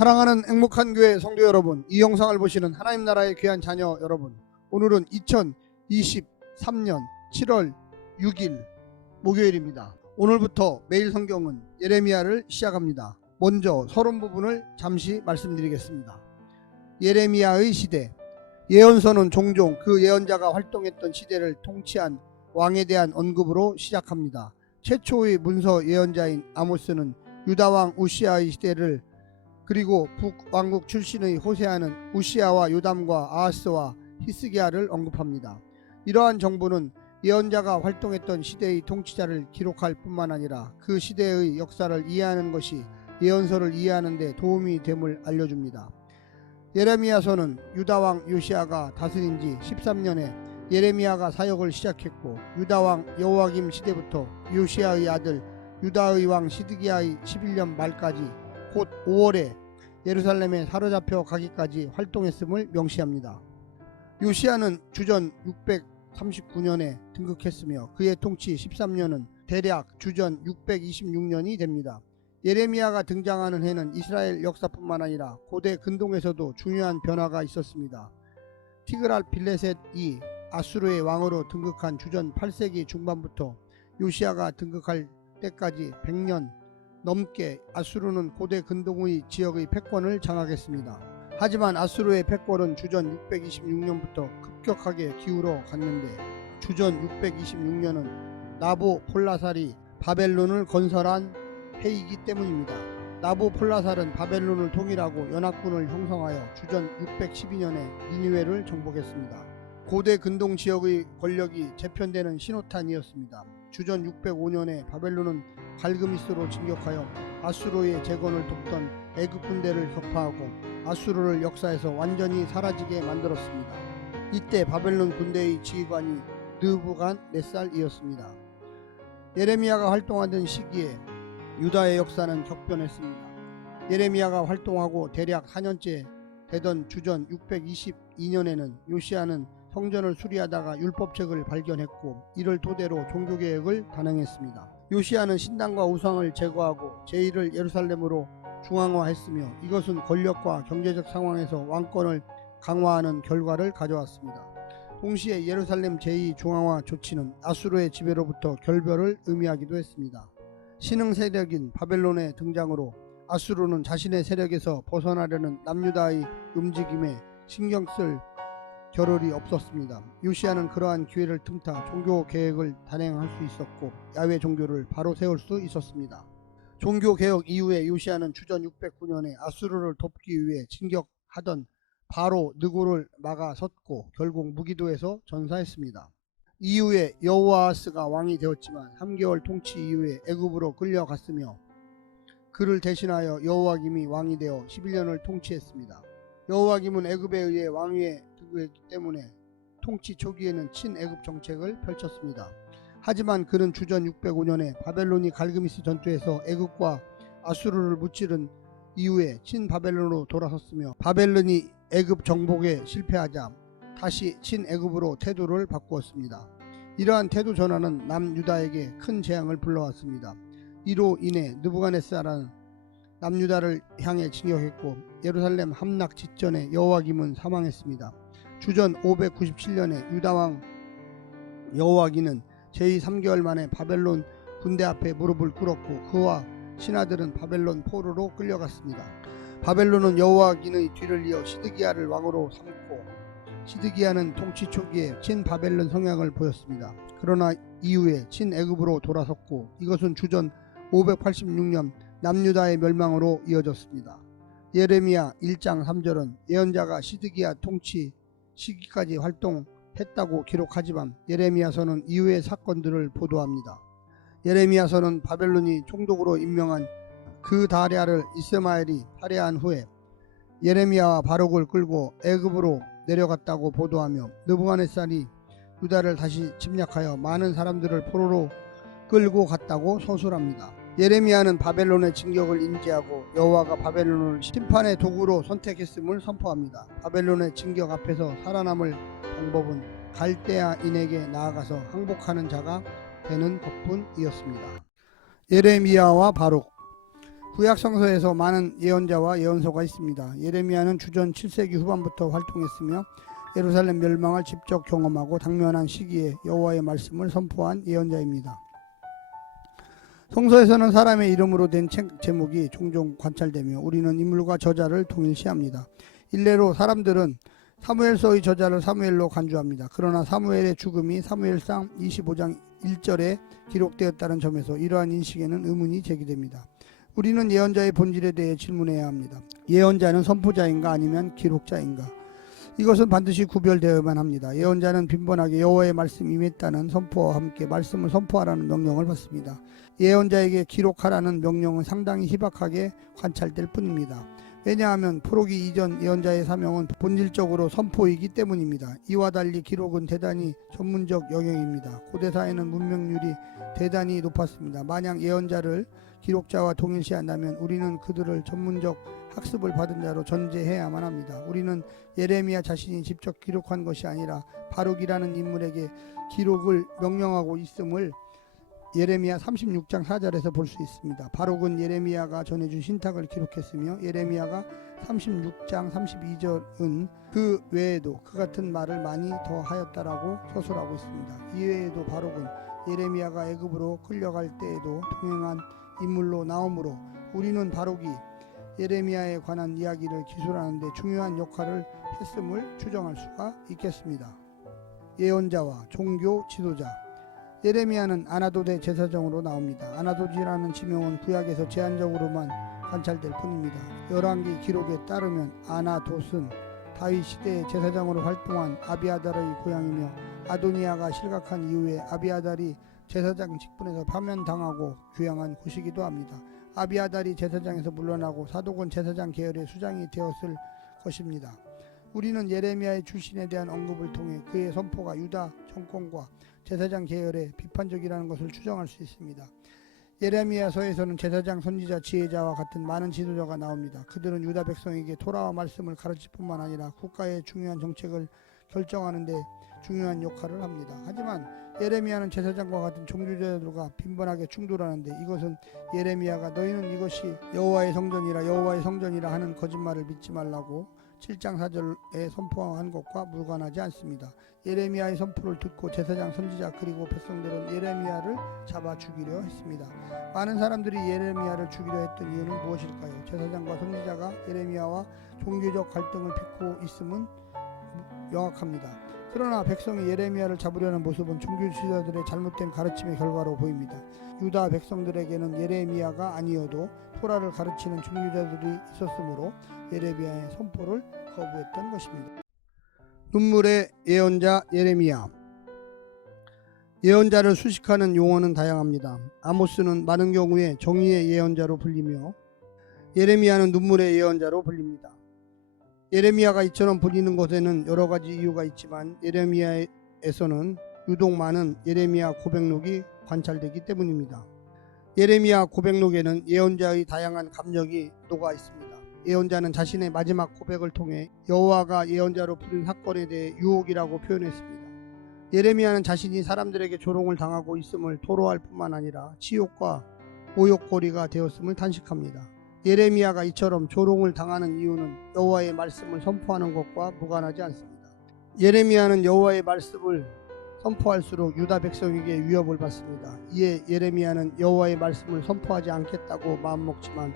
사랑하는 행복한 교회 성도 여러분, 이 영상을 보시는 하나님 나라의 귀한 자녀 여러분, 오늘은 2023년 7월 6일 목요일입니다. 오늘부터 매일 성경은 예레미야를 시작합니다. 먼저 서론 부분을 잠시 말씀드리겠습니다. 예레미야의 시대. 예언서는 종종 그 예언자가 활동했던 시대를 통치한 왕에 대한 언급으로 시작합니다. 최초의 문서 예언자인 아모스는 유다왕 우시아의 시대를, 그리고 북왕국 출신의 호세아는 우시아와 요담과 아하스와 히스기야를 언급합니다. 이러한 정보는 예언자가 활동했던 시대의 통치자를 기록할 뿐만 아니라 그 시대의 역사를 이해하는 것이 예언서를 이해하는 데 도움이 됨을 알려줍니다. 예레미야서는 유다왕 요시아가 다스린 지 13년에 예레미야가 사역을 시작했고, 유다왕 여호와김 시대부터 요시아의 아들 유다의 왕 시드기야의 11년 말까지, 곧 5월에 예루살렘에 사로잡혀 가기까지 활동했음을 명시합니다. 요시아는 주전 639년에 등극했으며 그의 통치 13년은 대략 주전 626년이 됩니다. 예레미야가 등장하는 해는 이스라엘 역사뿐만 아니라 고대 근동에서도 중요한 변화가 있었습니다. 티그랄 빌레셋이 아수르의 왕으로 등극한 주전 8세기 중반부터 요시아가 등극할 때까지 100년 넘게 아수르는 고대 근동의 지역의 패권을 장악했습니다. 하지만 아수르의 패권은 주전 626년부터 급격하게 기울어 갔는데, 주전 626년은 나보폴라살이 바벨론을 건설한 해이기 때문입니다. 나보폴라살은 바벨론을 통일하고 연합군을 형성하여 주전 612년에 니느웨를 정복했습니다. 고대 근동 지역의 권력이 재편되는 신호탄이었습니다. 주전 605년에 바벨론은 갈그미스로 진격하여 아수르의 재건을 돕던 애굽 군대를 격파하고 아수르를 역사에서 완전히 사라지게 만들었습니다. 이때 바벨론 군대의 지휘관이 느부갓네살이었습니다. 예레미야가 활동하던 시기에 유다의 역사는 격변했습니다. 예레미야가 활동하고 대략 4년째 되던 주전 622년에는 요시아는 성전을 수리하다가 율법책을 발견했고, 이를 토대로 종교개혁을 단행했습니다. 요시아는 신당과 우상을 제거하고 제1을 예루살렘으로 중앙화했으며, 이것은 권력과 경제적 상황에서 왕권을 강화하는 결과를 가져왔습니다. 동시에 예루살렘 제2중앙화 조치는 아수르의 지배로부터 결별을 의미하기도 했습니다. 신흥 세력인 바벨론의 등장으로 아수르는 자신의 세력에서 벗어나려는 남유다의 움직임에 신경 쓸 겨를이 없었습니다. 요시아는 그러한 기회를 틈타 종교 개혁을 단행할 수 있었고, 야훼 종교를 바로 세울 수 있었습니다. 종교 개혁 이후에 요시아는 주전 609년에 아수르를 돕기 위해 진격하던 바로 느고를 막아섰고, 결국 무기도에서 전사했습니다. 이후에 여호아하스가 왕이 되었지만 3개월 통치 이후에 애굽으로 끌려갔으며, 그를 대신하여 여호와김이 왕이 되어 11년을 통치했습니다. 여호와김은 애굽에 의해 왕위에 등극했기 때문에 통치 초기에는 친애굽 정책을 펼쳤습니다. 하지만 그는 주전 605년에 바벨론이 갈그미스 전투에서 애굽과 아수르를 무찌른 이후에 친바벨론으로 돌아섰으며, 바벨론이 애굽 정복에 실패하자 다시 친애굽으로 태도를 바꾸었습니다. 이러한 태도 전환은 남유다에게 큰 재앙을 불러왔습니다. 이로 인해 느부갓네살은 남유다를 향해 진격했고, 예루살렘 함락 직전에 여호와김은 사망했습니다. 주전 597년에 유다왕 여호와김은 제3개월 만에 바벨론 군대 앞에 무릎을 꿇었고, 그와 신하들은 바벨론 포로로 끌려갔습니다. 바벨론은 여호와김의 뒤를 이어 시드기야를 왕으로 삼고, 시드기야는 통치 초기에 친바벨론 성향을 보였습니다. 그러나 이후에 친애굽으로 돌아섰고, 이것은 주전 586년 남유다의 멸망으로 이어졌습니다. 예레미야 1장 3절은 예언자가 시드기야 통치 시기까지 활동했다고 기록하지만, 예레미야서는 이후의 사건들을 보도합니다. 예레미야서는 바벨론이 총독으로 임명한 그 다랴를 이스마엘이 살해한 후에 예레미야와 바룩을 끌고 애굽으로 내려갔다고 보도하며, 느부갓네살이 유다를 다시 침략하여 많은 사람들을 포로로 끌고 갔다고 서술합니다. 예레미야는 바벨론의 진격을 인지하고 여호와가 바벨론을 심판의 도구로 선택했음을 선포합니다. 바벨론의 진격 앞에서 살아남을 방법은 갈대아인에게 나아가서 항복하는 자가 되는 것뿐이었습니다. 예레미야와 바룩. 구약 성서에서 많은 예언자와 예언서가 있습니다. 예레미야는 주전 7세기 후반부터 활동했으며 예루살렘 멸망을 직접 경험하고 당면한 시기에 여호와의 말씀을 선포한 예언자입니다. 성서에서는 사람의 이름으로 된 책 제목이 종종 관찰되며 우리는 인물과 저자를 동일시합니다. 일례로 사람들은 사무엘서의 저자를 사무엘로 간주합니다. 그러나 사무엘의 죽음이 사무엘상 25장 1절에 기록되었다는 점에서 이러한 인식에는 의문이 제기됩니다. 우리는 예언자의 본질에 대해 질문해야 합니다. 예언자는 선포자인가 아니면 기록자인가? 이것은 반드시 구별되어야만 합니다. 예언자는 빈번하게 여호와의 말씀이 임했다는 선포와 함께 말씀을 선포하라는 명령을 받습니다. 예언자에게 기록하라는 명령은 상당히 희박하게 관찰될 뿐입니다. 왜냐하면 포로기 이전 예언자의 사명은 본질적으로 선포이기 때문입니다. 이와 달리 기록은 대단히 전문적 영역입니다. 고대사회는 문명률이 대단히 높았습니다. 만약 예언자를 기록자와 동일시한다면 우리는 그들을 전문적 학습을 받은 자로 전제해야만 합니다. 우리는 예레미야 자신이 직접 기록한 것이 아니라 바룩이라는 인물에게 기록을 명령하고 있음을 예레미야 36장 4절에서 볼 수 있습니다. 바룩은 예레미야가 전해준 신탁을 기록했으며 예레미야가 36장 32절은 그 외에도 그 같은 말을 많이 더 하였다라고 서술하고 있습니다. 이외에도 바룩은 예레미야가 애굽으로 끌려갈 때에도 동행한 인물로 나오므로 우리는 바룩이 예레미야에 관한 이야기를 기술하는 데 중요한 역할을 했음을 추정할 수가 있겠습니다. 예언자와 종교 지도자. 예레미야는 아나돗의 제사장으로 나옵니다. 아나돗이라는 지명은 구약에서 제한적으로만 관찰될 뿐입니다. 열왕기 기록에 따르면 아나돗은 다윗 시대의 제사장으로 활동한 아비아달의 고향이며 아도니아가 실각한 이후에 아비아달이 제사장 직분에서 파면당하고 귀양한 곳이기도 합니다. 아비아달이 제사장에서 물러나고 사독은 제사장 계열의 수장이 되었을 것입니다. 우리는 예레미야의 출신에 대한 언급을 통해 그의 선포가 유다 정권과 제사장 계열의 비판적이라는 것을 추정할 수 있습니다. 예레미야서에서는 제사장, 선지자, 지혜자와 같은 많은 지도자가 나옵니다. 그들은 유다 백성에게 토라와 말씀을 가르칠 뿐만 아니라 국가의 중요한 정책을 결정하는 데 중요한 역할을 합니다. 하지만 예레미야는 제사장과 같은 종교자들과 빈번하게 충돌하는데 이것은 예레미야가 너희는 이것이 여호와의 성전이라 하는 거짓말을 믿지 말라고 7장 4절에 선포한 것과 무관하지 않습니다. 예레미야의 선포를 듣고 제사장, 선지자 그리고 백성들은 예레미야를 잡아 죽이려 했습니다. 많은 사람들이 예레미야를 죽이려 했던 이유는 무엇일까요? 제사장과 선지자가 예레미야와 종교적 갈등을 빚고 있음은 명확합니다. 그러나 백성이 예레미야를 잡으려는 모습은 종교 지도자들의 잘못된 가르침의 결과로 보입니다. 유다 백성들에게는 예레미야가 아니어도 토라를 가르치는 종교자들이 있었으므로 예레미야의 선포를 거부했던 것입니다. 눈물의 예언자 예레미야. 예언자를 수식하는 용어는 다양합니다. 아모스는 많은 경우에 정의의 예언자로 불리며 예레미야는 눈물의 예언자로 불립니다. 예레미야가 이처럼 불리는 것에는 여러 가지 이유가 있지만 예레미야에서는 유독 많은 예레미야 고백록이 관찰되기 때문입니다. 예레미야 고백록에는 예언자의 다양한 감정이 녹아 있습니다. 예언자는 자신의 마지막 고백을 통해 여호와가 예언자로 부른 사건에 대해 유혹이라고 표현했습니다. 예레미야는 자신이 사람들에게 조롱을 당하고 있음을 토로할 뿐만 아니라 치욕과 모욕거리가 되었음을 탄식합니다. 예레미야가 이처럼 조롱을 당하는 이유는 여호와의 말씀을 선포하는 것과 무관하지 않습니다. 예레미야는 여호와의 말씀을 선포할수록 유다 백성에게 위협을 받습니다. 이에 예레미야는 여호와의 말씀을 선포하지 않겠다고 마음먹지만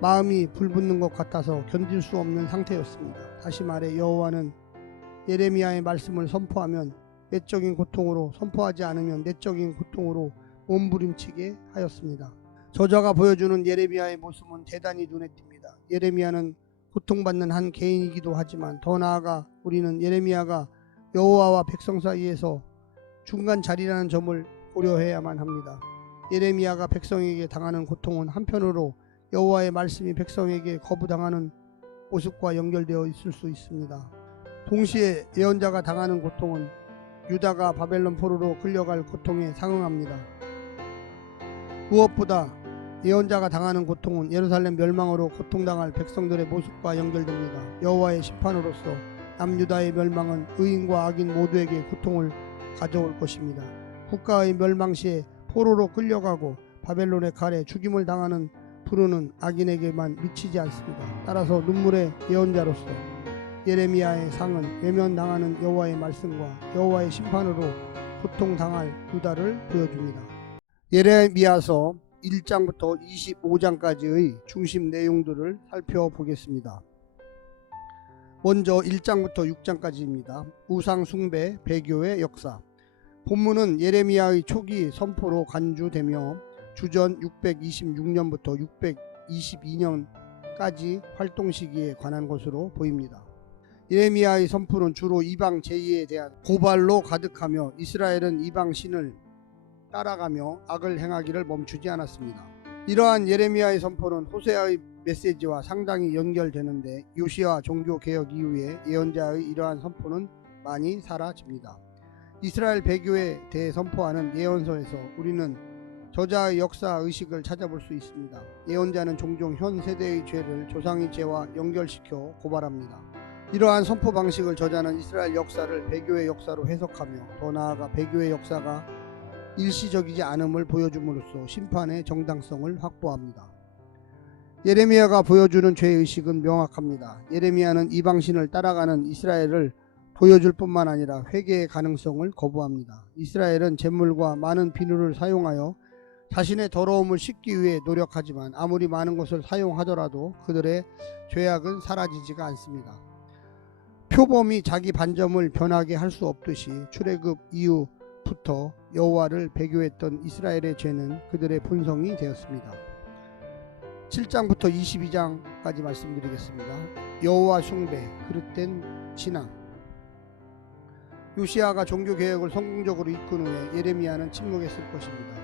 마음이 불붙는 것 같아서 견딜 수 없는 상태였습니다. 다시 말해 여호와는 예레미야의 말씀을 선포하면 외적인 고통으로, 선포하지 않으면 내적인 고통으로 몸부림치게 하였습니다. 저자가 보여주는 예레미야의 모습은 대단히 눈에 띕니다. 예레미야는 고통받는 한 개인이기도 하지만 더 나아가 우리는 예레미야가 여호와와 백성 사이에서 중간 자리라는 점을 고려해야만 합니다. 예레미야가 백성에게 당하는 고통은 한편으로 여호와의 말씀이 백성에게 거부당하는 모습과 연결되어 있을 수 있습니다. 동시에 예언자가 당하는 고통은 유다가 바벨론 포로로 끌려갈 고통에 상응합니다. 무엇보다 예언자가 당하는 고통은 예루살렘 멸망으로 고통당할 백성들의 모습과 연결됩니다. 여호와의 심판으로서 남유다의 멸망은 의인과 악인 모두에게 고통을 가져올 것입니다. 국가의 멸망 시에 포로로 끌려가고 바벨론의 칼에 죽임을 당하는 불호는 악인에게만 미치지 않습니다. 따라서 눈물의 예언자로서 예레미야의 상은 외면당하는 여호와의 말씀과 여호와의 심판으로 고통당할 유다를 보여줍니다. 예레미야서 1장부터 25장까지의 중심 내용들을 살펴보겠습니다. 먼저 1장부터 6장까지입니다. 우상 숭배, 배교의 역사. 본문은 예레미야의 초기 선포로 간주되며 주전 626년부터 622년까지 활동 시기에 관한 것으로 보입니다. 예레미야의 선포는 주로 이방 제의에 대한 고발로 가득하며 이스라엘은 이방 신을 따라가며 악을 행하기를 멈추지 않았습니다. 이러한 예레미야의 선포는 호세아의 메시지와 상당히 연결되는데 요시야 종교개혁 이후에 예언자의 이러한 선포는 많이 사라집니다. 이스라엘 배교에 대해 선포하는 예언서에서 우리는 저자의 역사의식을 찾아볼 수 있습니다. 예언자는 종종 현 세대의 죄를 조상의 죄와 연결시켜 고발합니다. 이러한 선포 방식을 저자는 이스라엘 역사를 배교의 역사로 해석하며 더 나아가 배교의 역사가 일시적이지 않음을 보여줌으로써 심판의 정당성을 확보합니다. 예레미야가 보여주는 죄의식은 명확합니다. 예레미야는 이방신을 따라가는 이스라엘을 보여줄 뿐만 아니라 회개의 가능성을 거부합니다. 이스라엘은 재물과 많은 비누를 사용하여 자신의 더러움을 씻기 위해 노력하지만 아무리 많은 것을 사용하더라도 그들의 죄악은 사라지지가 않습니다. 표범이 자기 반점을 변하게 할 수 없듯이 출애굽 이후부터 여호와를 배교했던 이스라엘의 죄는 그들의 본성이 되었습니다. 7장부터 22장까지 말씀드리겠습니다. 여호와 숭배, 그릇된 신앙. 요시야가 종교개혁을 성공적으로 이끈 후에 예레미야는 침묵했을 것입니다.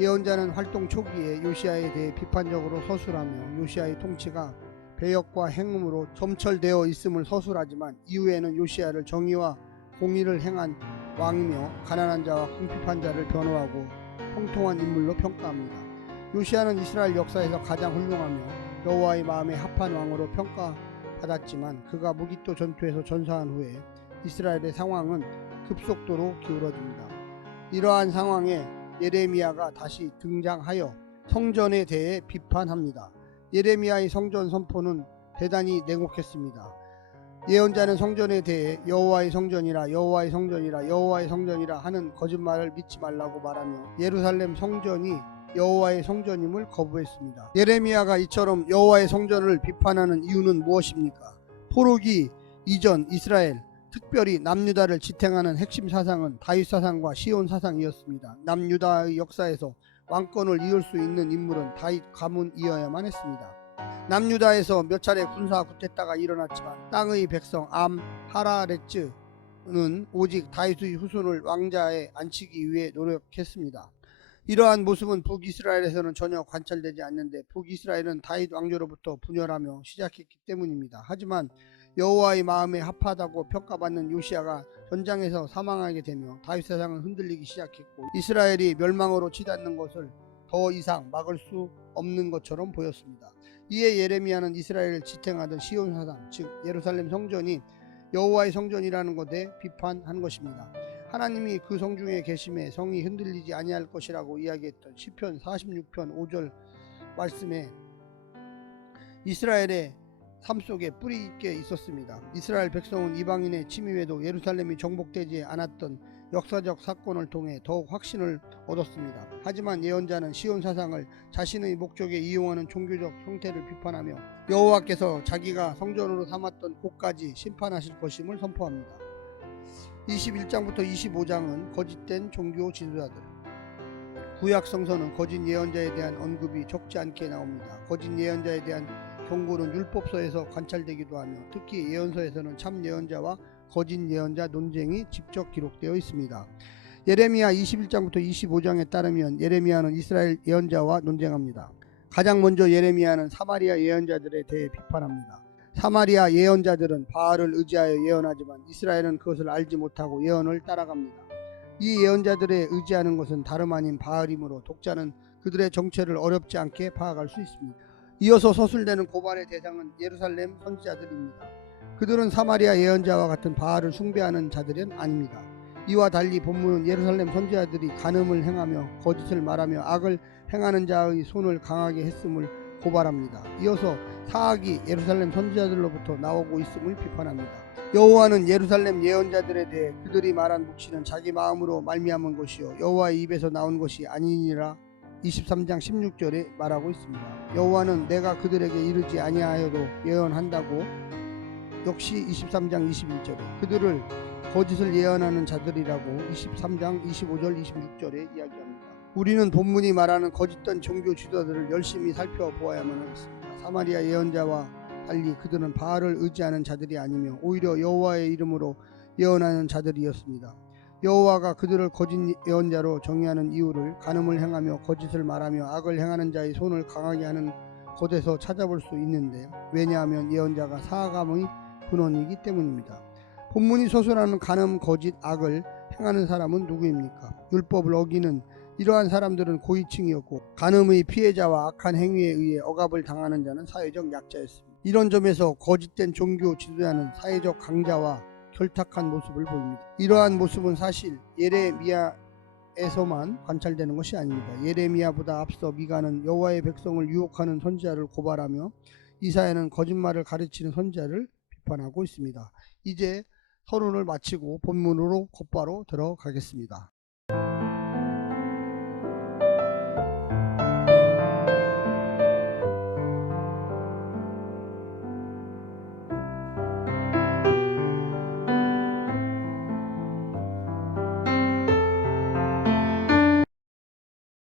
예언자는 활동 초기에 요시야에 대해 비판적으로 서술하며 요시야의 통치가 배역과 행음으로 점철되어 있음을 서술하지만 이후에는 요시야를 정의와 공의를 행한 왕이며 가난한 자와 궁핍한 자를 변호하고 형통한 인물로 평가합니다. 요시야는 이스라엘 역사에서 가장 훌륭하며 여호와의 마음에 합한 왕으로 평가받았지만 그가 무기토 전투에서 전사한 후에 이스라엘의 상황은 급속도로 기울어집니다. 이러한 상황에 예레미야가 다시 등장하여 성전에 대해 비판합니다. 예레미야의 성전 선포는 대단히 냉혹했습니다. 예언자는 성전에 대해 여호와의 성전이라 여호와의 성전이라 여호와의 성전이라 하는 거짓말을 믿지 말라고 말하며 예루살렘 성전이 여호와의 성전임을 거부했습니다. 예레미야가 이처럼 여호와의 성전을 비판하는 이유는 무엇입니까? 포로기 이전 이스라엘, 특별히 남유다를 지탱하는 핵심 사상은 다윗 사상과 시온 사상이었습니다. 남유다의 역사에서 왕권을 이을 수 있는 인물은 다윗 가문이어야만 했습니다. 남유다에서 몇 차례 군사 쿠데타가 일어났지만 땅의 백성 암하라레츠는 오직 다윗의 후손을 왕자에 앉히기 위해 노력했습니다. 이러한 모습은 북이스라엘에서는 전혀 관찰되지 않는데 북이스라엘은 다윗 왕조로부터 분열하며 시작했기 때문입니다. 하지만 여호와의 마음에 합하다고 평가받는 요시야가 전장에서 사망하게 되며 다윗 사상은 흔들리기 시작했고 이스라엘이 멸망으로 치닫는 것을 더 이상 막을 수 없는 것처럼 보였습니다. 이에 예레미야는 이스라엘을 지탱하던 시온 사상, 즉 예루살렘 성전이 여호와의 성전이라는 것에 비판한 것입니다. 하나님이 그 성중에 계심에 성이 흔들리지 아니할 것이라고 이야기했던 시편 46편 5절 말씀에 이스라엘의 삶 속에 뿌리 있게 있었습니다. 이스라엘 백성은 이방인의 침입에도 예루살렘이 정복되지 않았던 역사적 사건을 통해 더욱 확신을 얻었습니다. 하지만 예언자는 시온 사상을 자신의 목적에 이용하는 종교적 형태를 비판하며 여호와께서 자기가 성전으로 삼았던 곳까지 심판하실 것임을 선포합니다. 21장부터 25장은 거짓된 종교 지도자들. 구약 성서는 거짓 예언자에 대한 언급이 적지 않게 나옵니다. 거짓 예언자에 대한 경고는 율법서에서 관찰되기도 하며 특히 예언서에서는 참 예언자와 거짓 예언자 논쟁이 직접 기록되어 있습니다. 예레미야 21장부터 25장에 따르면 예레미야는 이스라엘 예언자와 논쟁합니다. 가장 먼저 예레미야는 사마리아 예언자들에 대해 비판합니다. 사마리아 예언자들은 바알을 의지하여 예언하지만 이스라엘은 그것을 알지 못하고 예언을 따라갑니다. 이 예언자들의 의지하는 것은 다름 아닌 바알이므로 독자는 그들의 정체를 어렵지 않게 파악할 수 있습니다. 이어서 서술되는 고발의 대상은 예루살렘 선지자들입니다. 그들은 사마리아 예언자와 같은 바알을 숭배하는 자들은 아닙니다. 이와 달리 본문은 예루살렘 선지자들이 간음을 행하며 거짓을 말하며 악을 행하는 자의 손을 강하게 했음을 고발합니다. 이어서 사악이 예루살렘 선지자들로부터 나오고 있음을 비판합니다. 여호와는 예루살렘 예언자들에 대해 그들이 말한 묵시는 자기 마음으로 말미암은 것이요 여호와의 입에서 나온 것이 아니니라 23장 16절에 말하고 있습니다. 여호와는 내가 그들에게 이르지 아니하여도 예언한다고 역시 23장 21절에 그들을 거짓을 예언하는 자들이라고 23장 25절 26절에 이야기합니다. 우리는 본문이 말하는 거짓된 종교 지도자들을 열심히 살펴보아야만 하겠습니다. 사마리아 예언자와 달리 그들은 바알을 의지하는 자들이 아니며 오히려 여호와의 이름으로 예언하는 자들이었습니다. 여호와가 그들을 거짓 예언자로 정의하는 이유를 간음을 행하며 거짓을 말하며 악을 행하는 자의 손을 강하게 하는 것에서 찾아볼 수 있는데 왜냐하면 예언자가 사악함의 근원이기 때문입니다. 본문이 서술하는 간음, 거짓, 악을 행하는 사람은 누구입니까? 율법을 어기는 이러한 사람들은 고위층이었고 간음의 피해자와 악한 행위에 의해 억압을 당하는 자는 사회적 약자였습니다. 이런 점에서 거짓된 종교 지도자는 사회적 강자와 결탁한 모습을 보입니다. 이러한 모습은 사실 예레미야에서만 관찰되는 것이 아닙니다. 예레미야보다 앞서 미가는 여호와의 백성을 유혹하는 선지자를 고발하며 이사야는 거짓말을 가르치는 선지자를 비판하고 있습니다. 이제 서론을 마치고 본문으로 곧바로 들어가겠습니다.